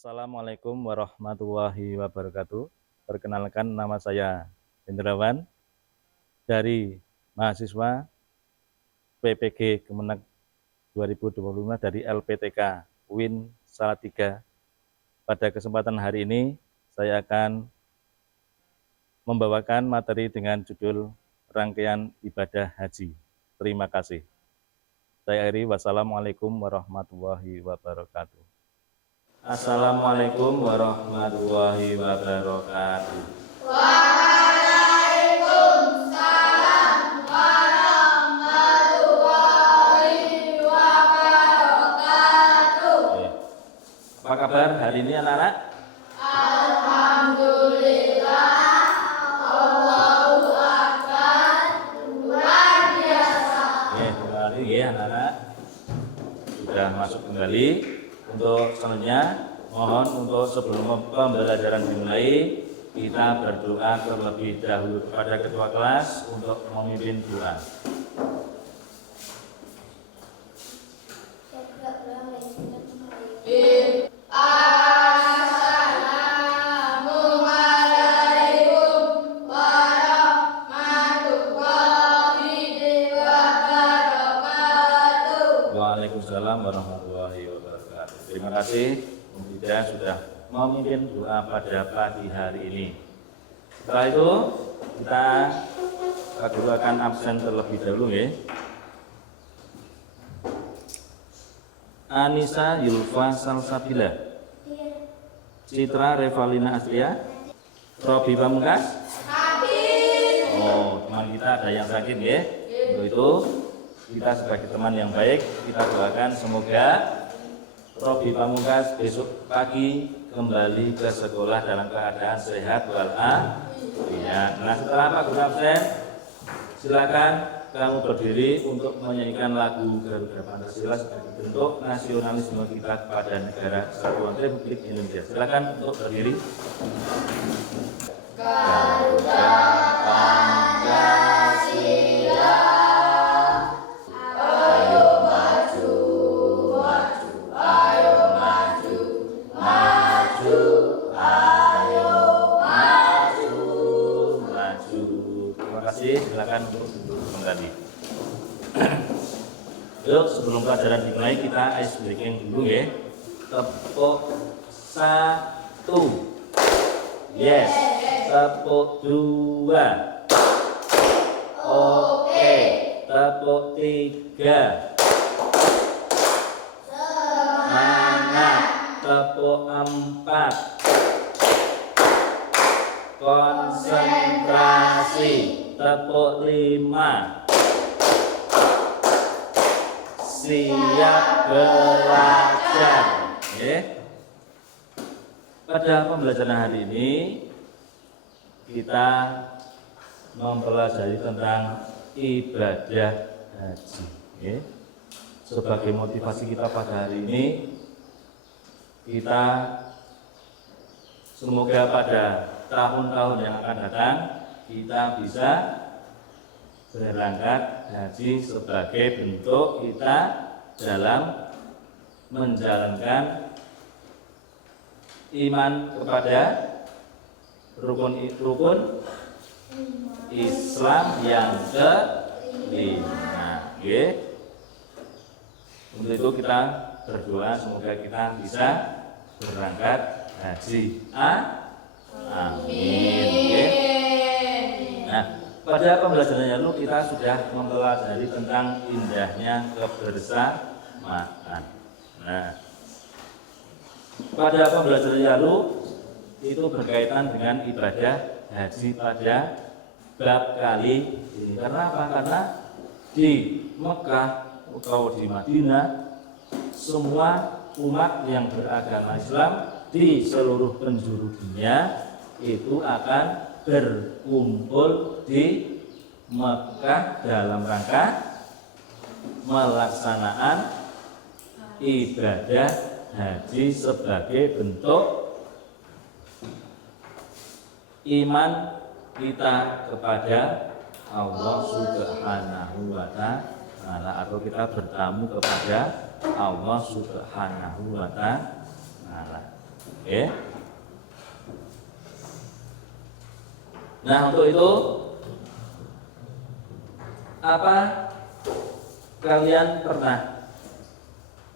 Assalamualaikum warahmatullahi wabarakatuh. Perkenalkan, nama saya Hendrawan dari mahasiswa PPG Kemenak 2025 dari LPTK UIN Salatiga. Pada kesempatan hari ini saya akan membawakan materi dengan judul rangkaian ibadah haji. Terima kasih. Saya akhiri, wassalamualaikum warahmatullahi wabarakatuh. Assalamualaikum warahmatullahi wabarakatuh. Waalaikumsalam warahmatullahi wabarakatuh. Apa kabar hari ini anak-anak? Alhamdulillah, Allahu Akbar, luar biasa. Kembali ya anak-anak. Sudah masuk kembali. Untuk selanjutnya, mohon untuk sebelum pembelajaran dimulai, kita berdoa terlebih dahulu kepada ketua kelas untuk memimpin doa. Assalamualaikum warahmatullahi wabarakatuh. Waalaikumsalam warahmatullahi wabarakatuh. Terima kasih Om Dida sudah memimpin doa pada pagi hari ini. Setelah itu kita guru akan absen terlebih dahulu ya. Anissa Yulfa Salsabila, Citra Revalina Astria, Robi Pamungkas. Oh, teman kita ada yang sakit ya. Untuk itu kita sebagai teman yang baik, kita doakan semoga Robi Pamungkas besok pagi kembali ke sekolah dalam keadaan sehat walafiat. Nah, setelah Pak Guru absen, silakan kamu berdiri untuk menyanyikan lagu Garuda Pancasila sebagai bentuk nasionalisme kita kepada negara Kesatuan Republik Indonesia. Silakan untuk berdiri. Garuda Pancasila, ayo maju, maju, ayo maju, maju, ayo maju, Maju. Terima kasih. Silakan untuk duduk kembali. Yuk, sebelum pelajaran dimulai kita ice breaking dulu ya. Tepuk 1. Yes. Tepuk 2. Oke. Tepuk 3. Semangat. Tepuk 4. Konsentrasi. Tepuk 5. Siap belajar. Pada pembelajaran hari ini kita mempelajari tentang ibadah haji. Sebagai motivasi kita pada hari ini, kita semoga pada tahun-tahun yang akan datang kita bisa berangkat haji sebagai bentuk kita dalam menjalankan iman kepada rukun Islam yang kelima. Untuk itu kita berdoa semoga kita bisa berangkat haji. Amin. Nah, pada pembelajaran yang lalu kita sudah mempelajari tentang indahnya kebersamaan. Nah, pada pembelajaran yang lalu itu berkaitan dengan ibadah haji pada bab kali ini. Karena apa? Karena di Mekah atau di Madinah semua umat yang beragama Islam di seluruh penjuru dunia itu akan berkumpul di Mekah dalam rangka melaksanakan ibadah haji sebagai bentuk iman kita kepada Allah Subhanahu wa Ta'ala, atau kita bertamu kepada Allah Subhanahu wa Ta'ala. Oke. Nah, untuk itu apa kalian pernah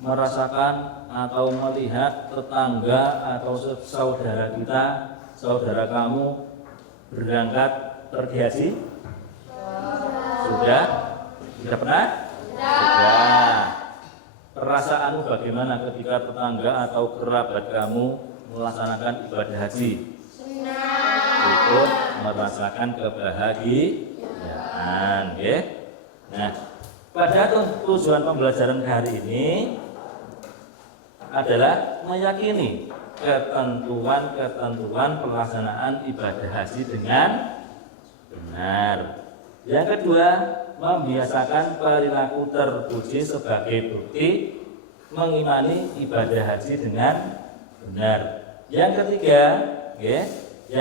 merasakan atau melihat tetangga atau saudara kita, saudara kamu berangkat pergi haji? Sudah? Sudah pernah? Sudah. Perasaanmu bagaimana ketika tetangga atau kerabat kamu melaksanakan ibadah haji? Ikut merasakan kebahagiaan, ya. Nah, pada tujuan pembelajaran hari ini adalah meyakini ketentuan pelaksanaan ibadah haji dengan benar. Yang kedua, membiasakan perilaku terpuji sebagai bukti mengimani ibadah haji dengan benar. Yang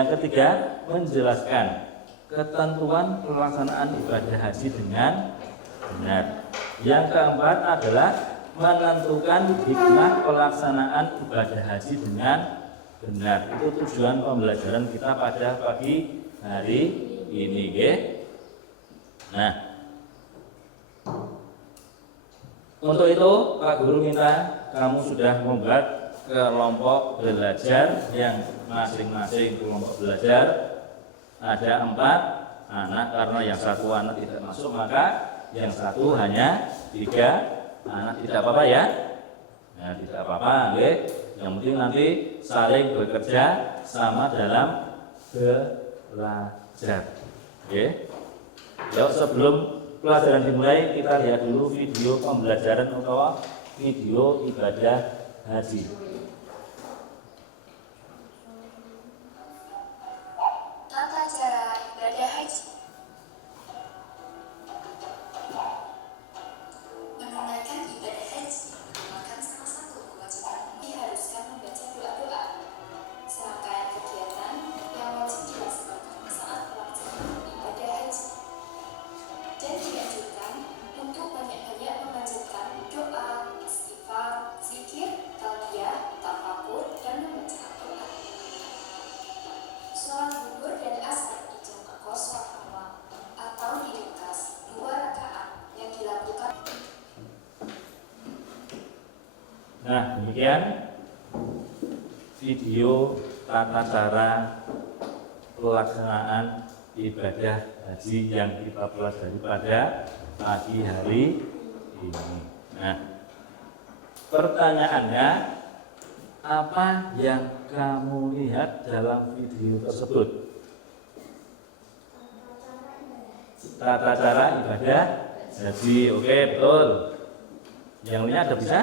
ketiga, menjelaskan ketentuan pelaksanaan ibadah haji dengan benar. Yang keempat adalah menentukan hikmah pelaksanaan ibadah haji dengan benar. Itu tujuan pembelajaran kita pada pagi hari ini, Nah, untuk itu Pak Guru minta kamu sudah membuat kelompok belajar yang masing-masing kelompok belajar ada 4 anak, karena yang satu anak tidak masuk maka yang satu hanya 3 anak, tidak apa-apa ya. Nah, tidak apa-apa, yang penting nanti saling bekerja sama dalam belajar. Yuk, sebelum pelajaran dimulai kita lihat dulu video pembelajaran atau video ibadah haji. Tata cara ibadah haji. Menunaikan ibadah haji merupakan salah satu kewajiban diharuskan membaca doa-doa. Serangkaian kegiatan yang wajib dilaksanakan saat pelaksanaan ibadah haji. Dan dianjurkan untuk banyak-banyak memanjatkan doa, istighfar, zikir, talbiyah, tafakur, dan membaca Al-Quran. Sholat zuhur dan asar di jamaah qashar awal atau diringkas 2 rakaat yang dilakukan. Nah, demikian video tata cara pelaksanaan ibadah haji yang kita pelajari pada pagi hari ini. Nah, pertanyaannya, apa yang kamu lihat dalam video tersebut? Tata cara ibadah haji, oke, betul. Yang lainnya ada bisa?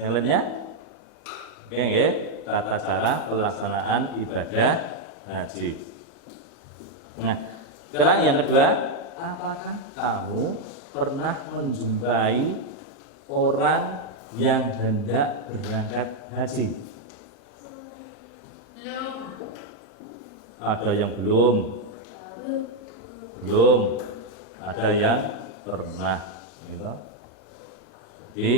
Yang lainnya? Oke, tata cara pelaksanaan ibadah haji. Nah, sekarang yang kedua, apakah kamu pernah menjumpai orang yang hendak berangkat haji? Ada yang belum, ada yang pernah, gitu. Jadi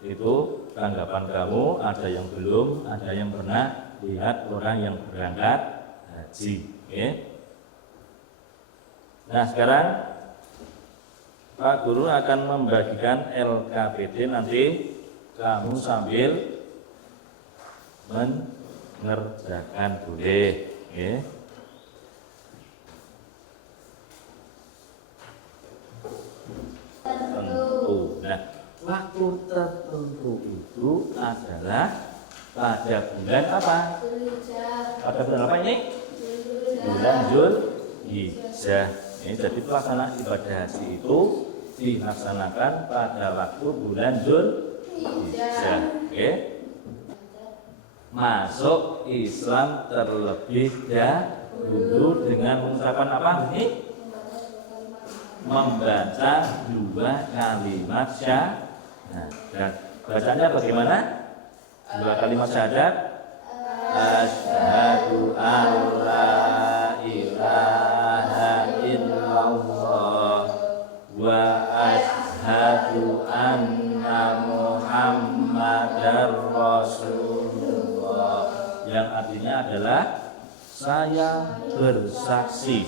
itu tanggapan kamu, ada yang belum, ada yang pernah lihat orang yang berangkat haji. Nah, sekarang Pak Guru akan membagikan LKPD, nanti kamu sambil mengerjakan, boleh. Tentu. Nah, waktu tertentu itu adalah pada bulan apa? Pada bulan apa ini? Bulan Zulhijjah. Jadi pelaksanaan ibadah haji itu dilaksanakan pada waktu bulan Zulhijjah. Masuk Islam terlebih dahulu dengan mengucapkan apa ini? Membaca 2 kalimat syahadat. Bacanya bagaimana? 2 kalimat syahadat. Asyhadu an la ilaha illallah wa asyhadu anna Muhammad Muhammadar Rasulullah, yang artinya adalah saya bersaksi.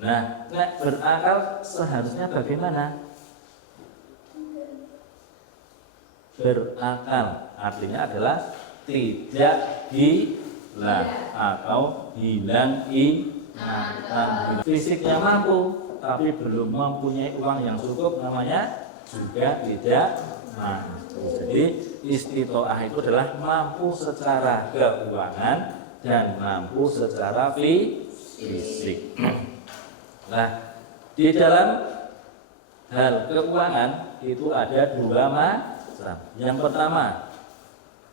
Nah, nek berakal seharusnya bagaimana? Berakal artinya adalah tidak hilang atau hilang ingatan. Fisiknya mampu tapi belum mempunyai uang yang cukup, namanya juga tidak mampu. Jadi istitoah itu adalah mampu secara keuangan dan mampu secara fisik. Nah, di dalam hal keuangan itu ada dua macam. Yang pertama,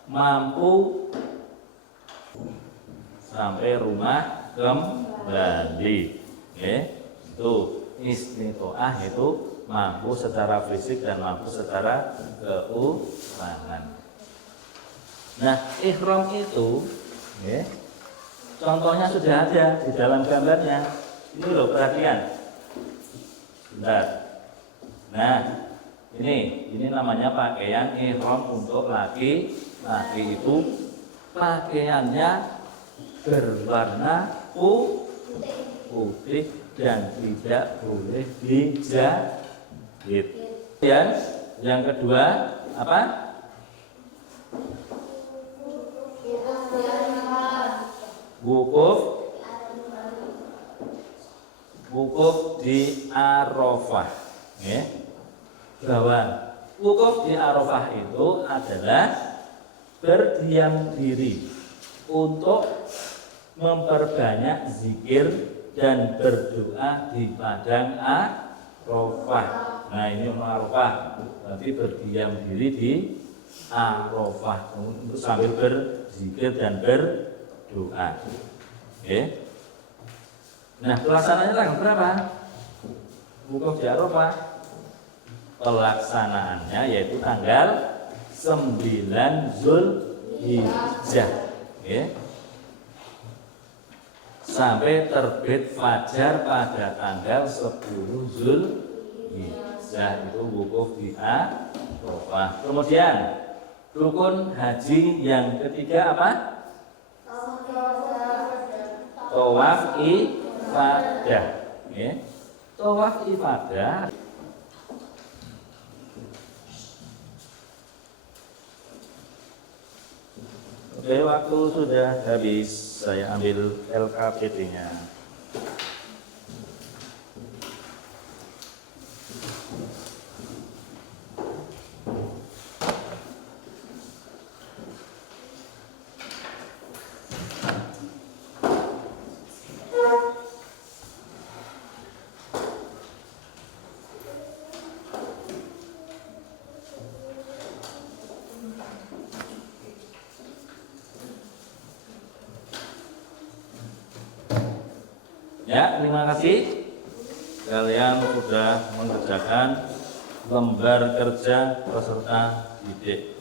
mampu sampai rumah kembali. Itu istitoah, itu mampu secara fisik dan mampu secara keuangan. Nah, ihram itu contohnya sudah ada di dalam gambarnya. Ini loh, perhatian. Bentar. Nah, ini namanya pakaian ihram untuk laki. Laki itu pakaiannya berwarna putih dan tidak boleh dijahit. Dan yang kedua apa? Wukuf di Arafah. Bahwa wukuf di Arafah itu adalah berdiam diri untuk memperbanyak zikir dan berdoa di padang Arafah. Nah, ini Arafah, berarti berdiam diri di Arafah untuk sambil berzikir dan berdoa. Nah, pelaksananya tanggal berapa? Wukuf di Arafah. Pelaksanaannya yaitu tanggal 9 Zulhijjah, sampai terbit fajar pada tanggal 10 Zulhijjah, itu wukuf di Arafah. Kemudian rukun haji yang ketiga apa? Tawaf ifadah. Tawaf ifadah Oke, waktu sudah habis, saya ambil LKPT-nya. Ya, terima kasih. Kalian sudah mengerjakan lembar kerja peserta didik.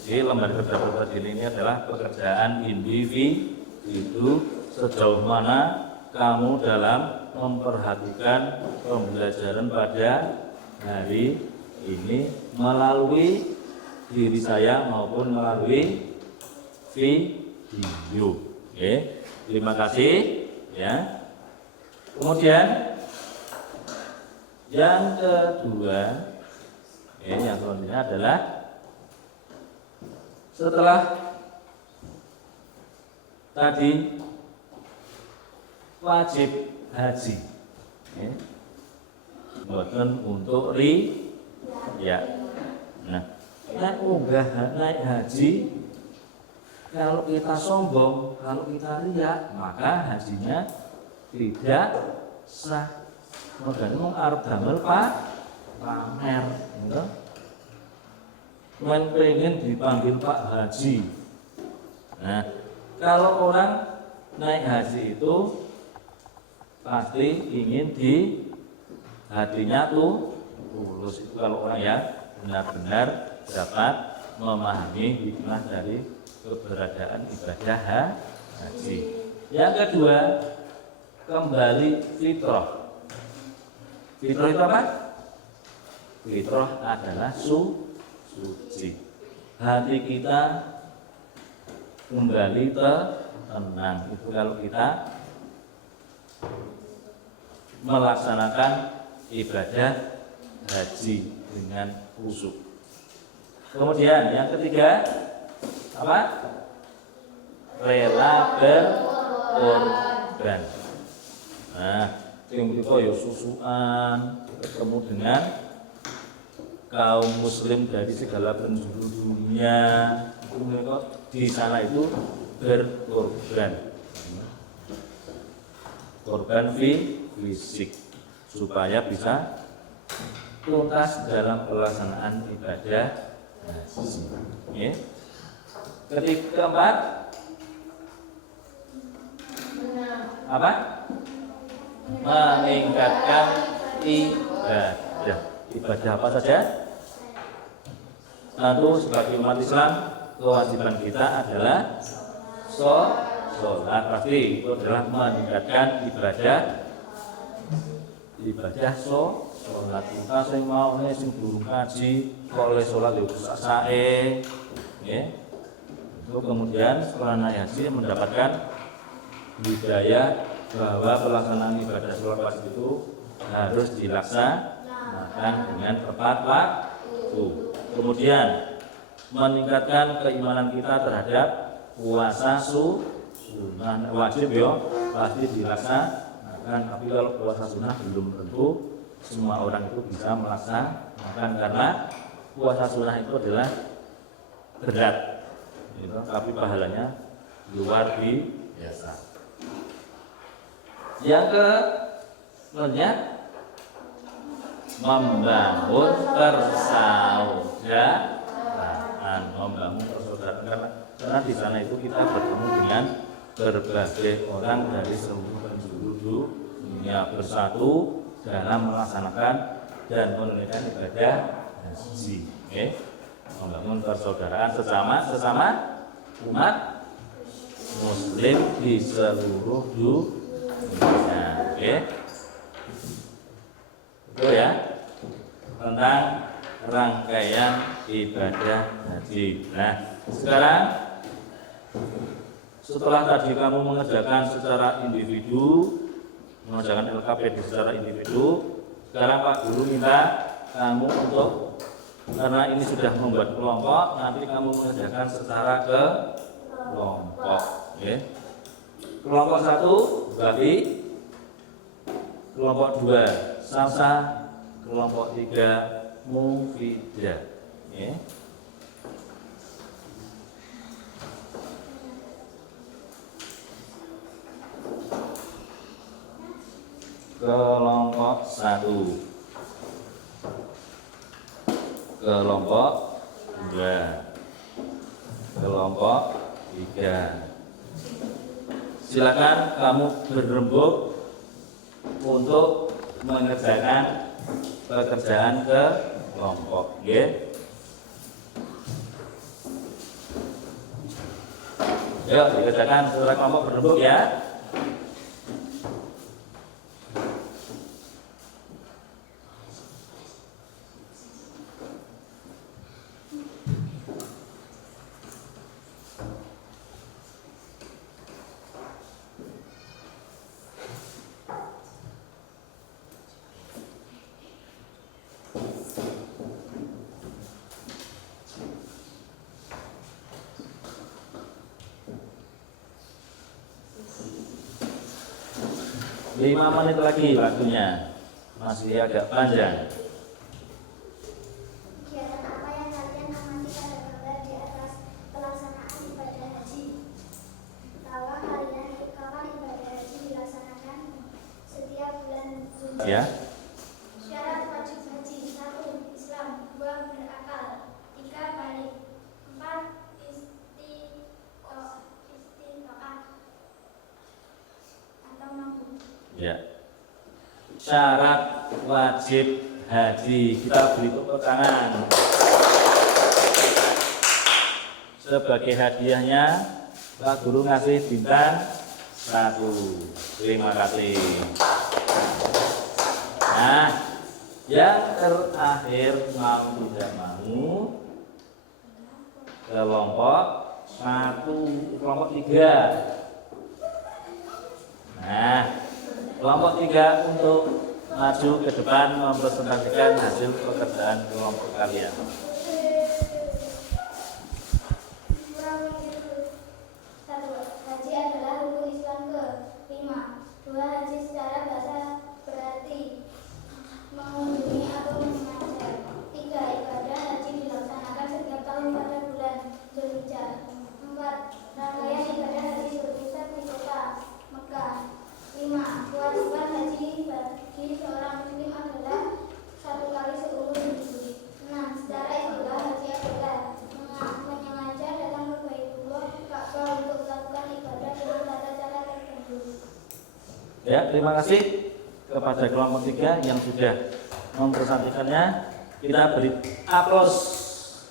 Jadi lembar kerja peserta didik ini adalah pekerjaan individu, sejauh mana kamu dalam memperhatikan pembelajaran pada hari ini melalui diri saya maupun melalui video. Terima kasih. Ya. Kemudian yang kedua, yang selanjutnya adalah setelah tadi wajib haji, bukan untuk ya. Nah, naik haji, kalau kita sombong, kalau kita riak, maka hajinya tidak sah. Makanya mau arep damel pamer, gitu. Pengen dipanggil Pak Haji. Nah, kalau orang naik haji itu pasti ingin di hatinya tulus. Itu kalau orang yang benar-benar dapat memahami hikmah dari keberadaan ibadah haji. Yang kedua, kembali fitrah. Fitrah itu apa? Fitrah adalah suci. hati kita kembali tenang. Itu kalau kita melaksanakan ibadah haji dengan khusyuk. Kemudian yang ketiga apa? Rela berkorban. Nah, yang itu ya susuan bertemu dengan kaum muslim dari segala penjuru dunia. Itu mereka di sana itu berkorban. Korban fisik supaya bisa tuntas dalam pelaksanaan ibadah haji. Ya. Keempat apa? Meningkatkan ibadah. Ibadah apa saja? Tentu sebagai umat Islam kewajiban kita adalah sholat. Pasti itu adalah meningkatkan ibadah sholat. Kita sing mau sing durung kaji kok oleh sholat yo sae. Nggih. Itu kemudian setelah naik haji mendapatkan hidayah bahwa pelaksanaan ibadah sholat wajib itu harus dilaksanakan dengan tepat waktu. Kemudian meningkatkan keimanan kita terhadap puasa sunnah. Wajib ya pasti dilaksanakan, tapi kalau puasa sunnah belum tentu semua orang itu bisa melaksanakan karena puasa sunnah itu adalah berat, gitu, tapi pahalanya luar biasa. Yang kemudian membangun persaudaraan, karena di sana itu kita bertemu dengan berbagai orang dari seluruh penjuru dunia bersatu dalam melaksanakan dan menunaikan ibadah haji. Membangun persaudaraan sesama umat muslim di seluruh dunia. Itu ya tentang rangkaian ibadah haji. Nah, sekarang setelah tadi kamu mengerjakan secara individu, mengerjakan LKPD secara individu, sekarang Pak Guru minta kamu untuk, karena ini sudah membuat kelompok, nanti kamu mengerjakan secara kelompok. Kelompok 1 Babi, kelompok 2 Salsa, kelompok 3 Mufidah. Kelompok 1, kelompok 2, kelompok 3. Silakan kamu berembuk untuk mengerjakan pekerjaan ke kelompok. Yuk dikerjakan secara kelompok berembuk ya. Lima menit lagi waktunya, masih agak panjang. Kegiatan apa yang kalian amati pada gambar di atas pelaksanaan ibadah haji? Kapan ibadah haji dilaksanakan? Setiap bulan Zulhijjah. Ya. Syarat wajib haji: 1. Islam, 2. Berakal, 3. balik, 4. Istito'ah atau mampu. Ya. Syarat wajib haji, kita beri tepuk tangan. Sebagai hadiahnya Pak Guru ngasih bintang 1. Terima kasih. Nah, yang terakhir mau tidak mau kelompok 1, kelompok 3. Nah, kelompok 3 untuk maju ke depan mempresentasikan hasil pekerjaan kelompok kalian. Haji adalah rukun Islam ke-5. 2. Haji secara bahasa berarti mengunjungi atau mengajar. 3. Ibadah haji dilaksanakan setiap tahun pada bulan Dzulhijjah. 4. Rangkaian ibadah haji berpusat di kota Mekah. 5. Kewajiban haji bagi seorang muslim adalah 1 kali seumur hidup. 6. Secara istilah haji adalah menyengaja datang ke Baitullah Ka'bah untuk melakukan ibadah dengan tata cara tertentu. Ya, terima kasih kepada kelompok 3 yang sudah mempresentasikannya. Kita beri aplaus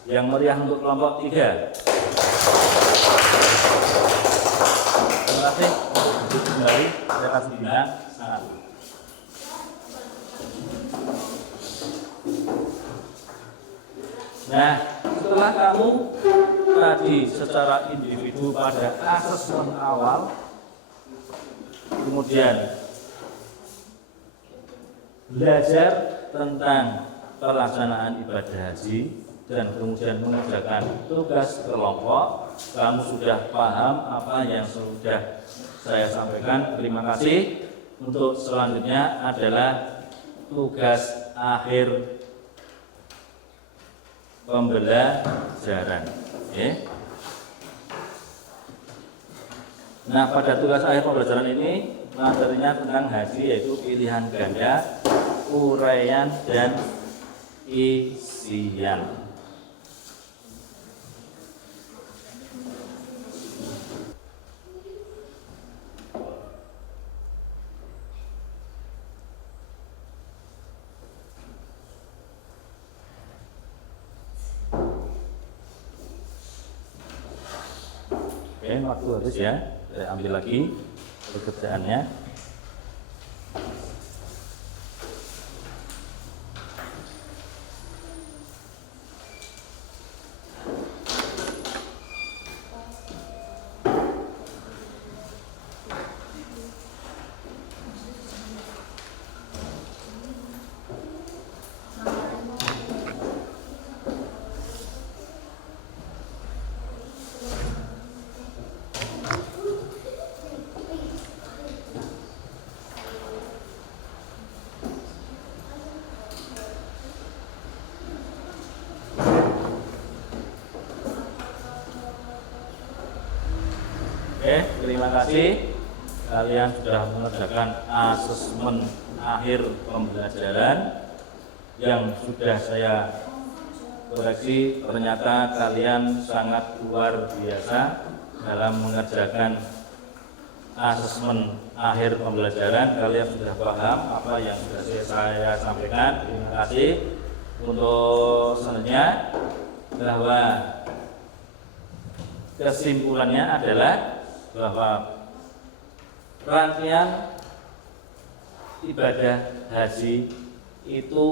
yang meriah untuk kelompok 3. Terima kasih. Kembali saya kasih bintang sangat. Nah, setelah kamu tadi secara individu pada asesmen awal, kemudian belajar tentang pelaksanaan ibadah haji dan kemudian mengerjakan tugas kelompok, kamu sudah paham apa yang sudah saya sampaikan. Terima kasih. Untuk selanjutnya adalah tugas akhir pembelajaran. Okay. Nah, pada tugas akhir pembelajaran ini materinya tentang haji, yaitu pilihan ganda, uraian, dan isian. Oke, waktu habis ya. Saya ambil lagi pekerjaannya. Oke, terima kasih. Kalian sudah mengerjakan asesmen akhir pembelajaran yang sudah saya koreksi. Ternyata kalian sangat luar biasa dalam mengerjakan asesmen akhir pembelajaran. Kalian sudah paham apa yang sudah saya sampaikan. Terima kasih. Untuk selanjutnya, bahwa kesimpulannya adalah bahwa rangkaian ibadah haji itu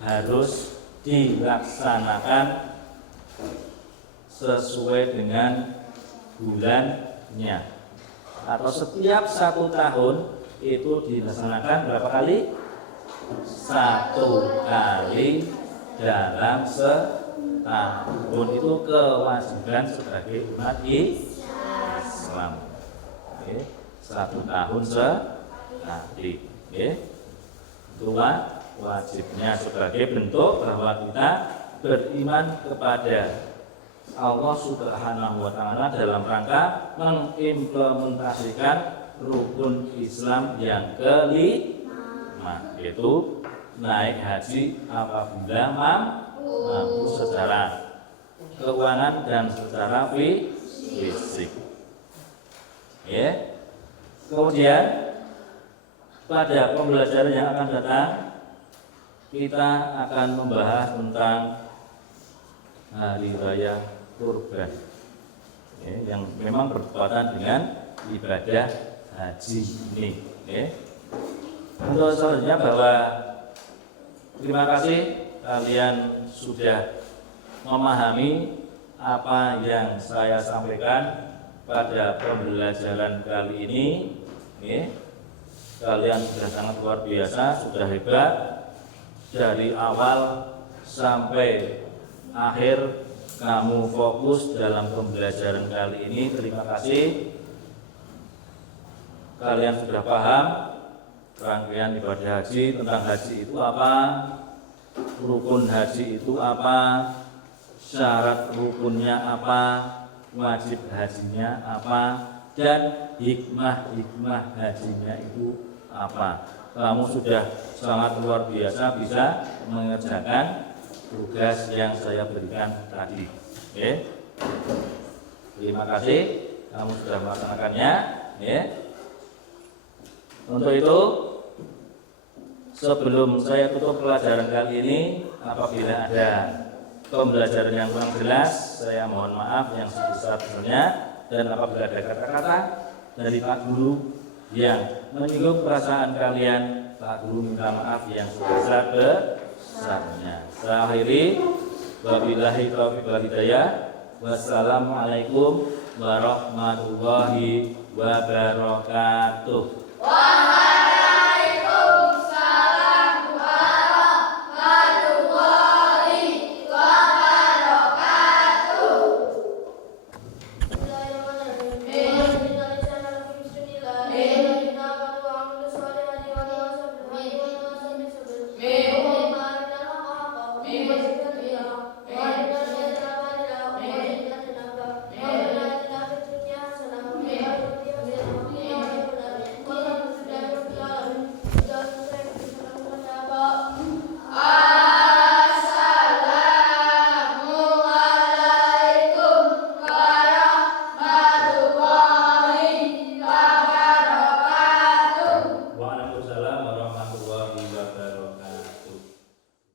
harus dilaksanakan sesuai dengan bulannya, atau setiap 1 tahun itu dilaksanakan berapa kali? 1 kali dalam setahun. Itu kewajiban sebagai umat Islam. Oke, 1 tahun sekali. Oke, itu wajibnya sebagai bentuk bahwa kita beriman kepada Allah Subhanahu wa Ta'ala dalam rangka mengimplementasikan rukun Islam yang kelima, yaitu naik haji apabila mampu secara keuangan dan secara fisik. Ya. Kemudian pada pembelajaran yang akan datang kita akan membahas tentang hari raya Kurban, ya, yang memang berkaitan dengan ibadah haji ini. Ya. Untuk selanjutnya, bahwa terima kasih kalian sudah memahami apa yang saya sampaikan pada pembelajaran kali ini. Kalian sudah sangat luar biasa, sudah hebat. Dari awal sampai akhir kamu fokus dalam pembelajaran kali ini. Terima kasih. Kalian sudah paham rangkaian ibadah haji, tentang haji itu apa, rukun haji itu apa, syarat rukunnya apa, wajib hajinya apa, dan hikmah hajinya itu apa. Kamu sudah sangat luar biasa bisa mengerjakan tugas yang saya berikan tadi. Oke. Terima kasih kamu sudah melaksanakannya. Untuk itu, sebelum saya tutup pelajaran kali ini, apabila ada pembelajaran yang kurang jelas, saya mohon maaf yang sebesar-besarnya. Dan apabila ada kata-kata dari Pak Guru yang menyinggung perasaan kalian, Pak Guru minta maaf yang sebesar-besarnya. Saya akhiri, wabillahi taufiq wal hidayah. Wassalamualaikum warahmatullahi wabarakatuh.